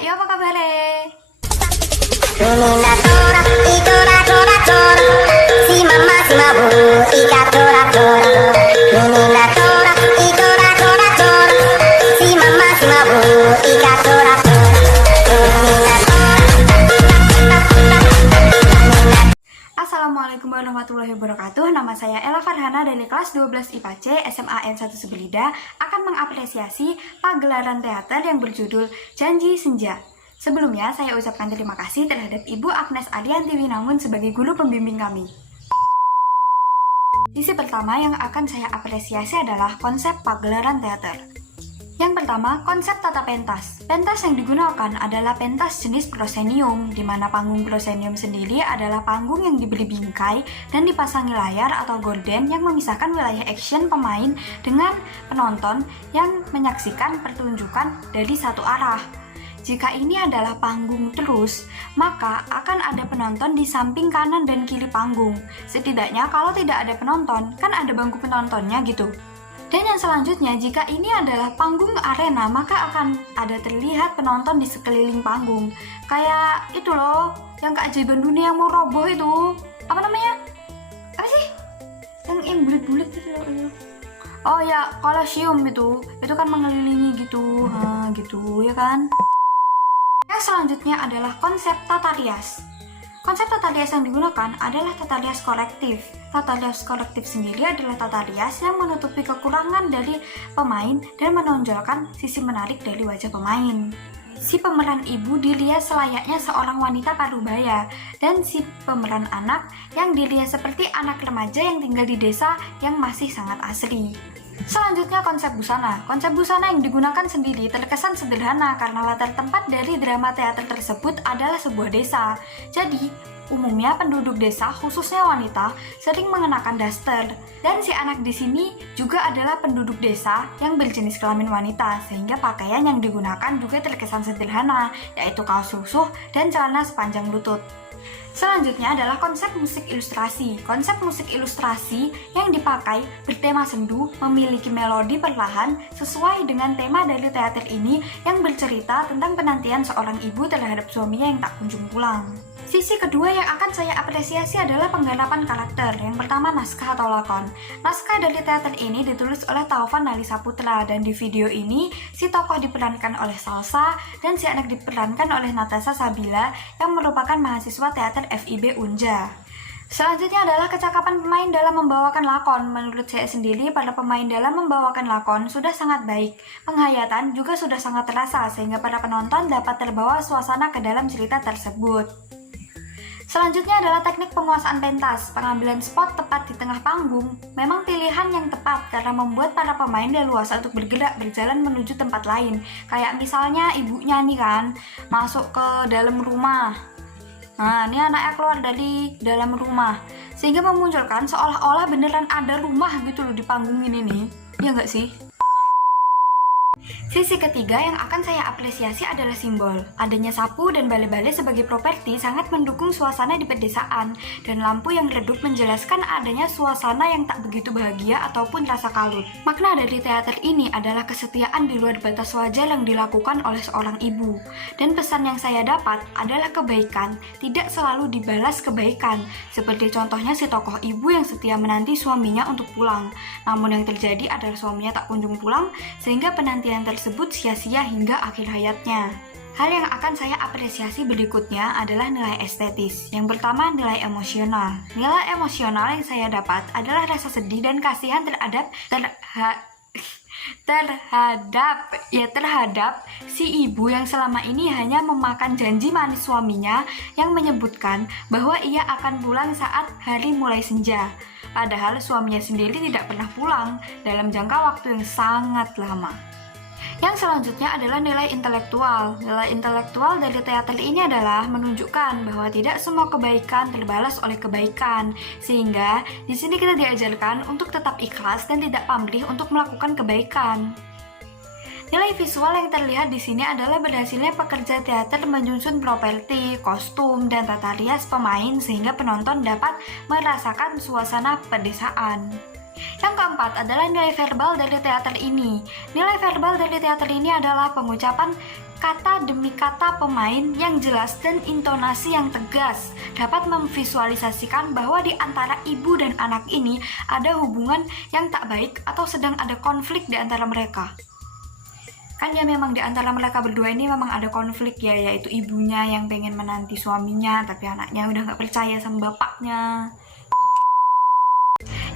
yo apa kabar? Assalamualaikum warahmatullahi wabarakatuh. Nama saya Ella Farhana dari kelas 12 IPA C SMA N1 Sebelida akan mengapresiasi pagelaran teater yang berjudul Janji Senja. Sebelumnya, saya ucapkan terima kasih terhadap Ibu Agnes Arianti Winangun sebagai guru pembimbing kami. Sisi pertama yang akan saya apresiasi adalah konsep pagelaran teater. Yang pertama, konsep tata pentas. Pentas yang digunakan adalah pentas jenis proscenium, di mana panggung proscenium sendiri adalah panggung yang diberi bingkai dan dipasangi layar atau gorden yang memisahkan wilayah action pemain dengan penonton yang menyaksikan pertunjukan dari satu arah. Jika ini adalah panggung terus, maka akan ada penonton di samping kanan dan kiri panggung. Setidaknya kalau tidak ada penonton, kan ada bangku penontonnya gitu. Dan yang selanjutnya, jika ini adalah panggung arena, maka akan ada terlihat penonton di sekeliling panggung. Kayak itu loh, yang keajaiban dunia yang mau roboh itu. Apa namanya? Apa sih? Yang bulat-bulat itu loh. Oh ya, Colosseum itu kan mengelilingi gitu. Gitu ya kan? Yang selanjutnya adalah konsep tata rias. Konsep tata rias yang digunakan adalah tata rias kolektif. Tata rias kolektif sendiri adalah tata rias yang menutupi kekurangan dari pemain dan menonjolkan sisi menarik dari wajah pemain. Si pemeran ibu dirias selayaknya seorang wanita parubaya, dan si pemeran anak yang dirias seperti anak remaja yang tinggal di desa yang masih sangat asri. Selanjutnya konsep busana. Konsep busana yang digunakan sendiri terkesan sederhana karena latar tempat dari drama teater tersebut adalah sebuah desa. Jadi, umumnya penduduk desa, khususnya wanita, sering mengenakan daster. Dan si anak di sini juga adalah penduduk desa yang berjenis kelamin wanita, sehingga pakaian yang digunakan juga terkesan sederhana, yaitu kaos lusuh dan celana sepanjang lutut. Selanjutnya adalah konsep musik ilustrasi. Konsep musik ilustrasi yang dipakai bertema sendu, memiliki melodi perlahan sesuai dengan tema dari teater ini yang bercerita tentang penantian seorang ibu terhadap suaminya yang tak kunjung pulang. Sisi kedua yang akan saya apresiasi adalah penggarapan karakter. Yang pertama, naskah atau lakon. Naskah dari teater ini ditulis oleh Taufan Nali Saputra, dan di video ini si tokoh diperankan oleh Salsa dan si anak diperankan oleh Natasha Sabila yang merupakan mahasiswa teater FIB Unja. Selanjutnya adalah kecakapan pemain dalam membawakan lakon. Menurut saya sendiri, para pemain dalam membawakan lakon sudah sangat baik. Penghayatan juga sudah sangat terasa sehingga para penonton dapat terbawa suasana ke dalam cerita tersebut. Selanjutnya adalah teknik penguasaan pentas. Pengambilan spot tepat di tengah panggung memang pilihan yang tepat karena membuat para pemain leluasa untuk bergerak berjalan menuju tempat lain. Kayak misalnya ibunya nih kan masuk ke dalam rumah. Nah, ini anaknya keluar dari dalam rumah, sehingga memunculkan seolah-olah beneran ada rumah gitu loh di panggung ini nih. Ya nggak sih? Sisi ketiga yang akan saya apresiasi adalah simbol. Adanya sapu dan bale-bale sebagai properti sangat mendukung suasana di pedesaan, dan lampu yang redup menjelaskan adanya suasana yang tak begitu bahagia ataupun rasa kalut. Makna dari teater ini adalah kesetiaan di luar batas wajar yang dilakukan oleh seorang ibu. Dan pesan yang saya dapat adalah kebaikan tidak selalu dibalas kebaikan, seperti contohnya si tokoh ibu yang setia menanti suaminya untuk pulang. Namun yang terjadi adalah suaminya tak kunjung pulang, sehingga penantian tersebut sia-sia hingga akhir hayatnya. Hal yang akan saya apresiasi berikutnya adalah nilai estetis. Yang pertama, nilai emosional. Nilai emosional yang saya dapat adalah rasa sedih dan kasihan terhadap si ibu yang selama ini hanya memakan janji manis suaminya yang menyebutkan bahwa ia akan pulang saat hari mulai senja. Padahal suaminya sendiri tidak pernah pulang dalam jangka waktu yang sangat lama. Yang selanjutnya adalah nilai intelektual. Nilai intelektual dari teater ini adalah menunjukkan bahwa tidak semua kebaikan terbalas oleh kebaikan, sehingga di sini kita diajarkan untuk tetap ikhlas dan tidak pamrih untuk melakukan kebaikan. Nilai visual yang terlihat di sini adalah berhasilnya pekerja teater menyusun properti, kostum, dan tata rias pemain sehingga penonton dapat merasakan suasana pedesaan. Yang keempat adalah nilai verbal dari teater ini. Nilai verbal dari teater ini adalah pengucapan kata demi kata pemain yang jelas dan intonasi yang tegas dapat memvisualisasikan bahwa di antara ibu dan anak ini ada hubungan yang tak baik atau sedang ada konflik di antara mereka. Kan ya memang di antara mereka berdua ini memang ada konflik ya, yaitu ibunya yang pengen menanti suaminya tapi anaknya udah gak percaya sama bapaknya.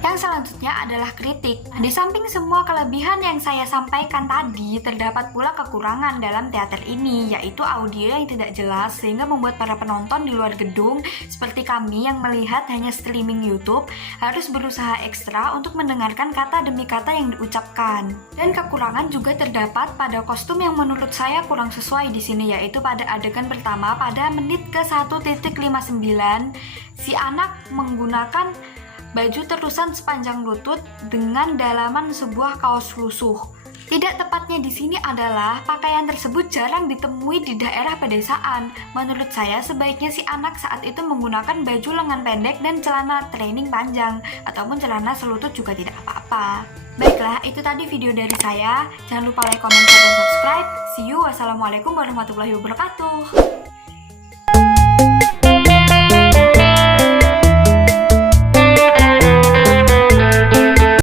Yang selanjutnya adalah kritik. Di samping semua kelebihan yang saya sampaikan tadi, terdapat pula kekurangan dalam teater ini, yaitu audio yang tidak jelas sehingga membuat para penonton di luar gedung seperti kami yang melihat hanya streaming YouTube harus berusaha ekstra untuk mendengarkan kata demi kata yang diucapkan. Dan kekurangan juga terdapat pada kostum yang menurut saya kurang sesuai di sini, yaitu pada adegan pertama pada menit ke 1.59 si anak menggunakan baju terusan sepanjang lutut dengan dalaman sebuah kaos lusuh. Tidak tepatnya di sini adalah pakaian tersebut jarang ditemui di daerah pedesaan. Menurut saya sebaiknya si anak saat itu menggunakan baju lengan pendek dan celana training panjang ataupun celana selutut juga tidak apa-apa. Baiklah, itu tadi video dari saya. Jangan lupa like, comment, share, dan subscribe. See you. Wassalamualaikum warahmatullahi wabarakatuh.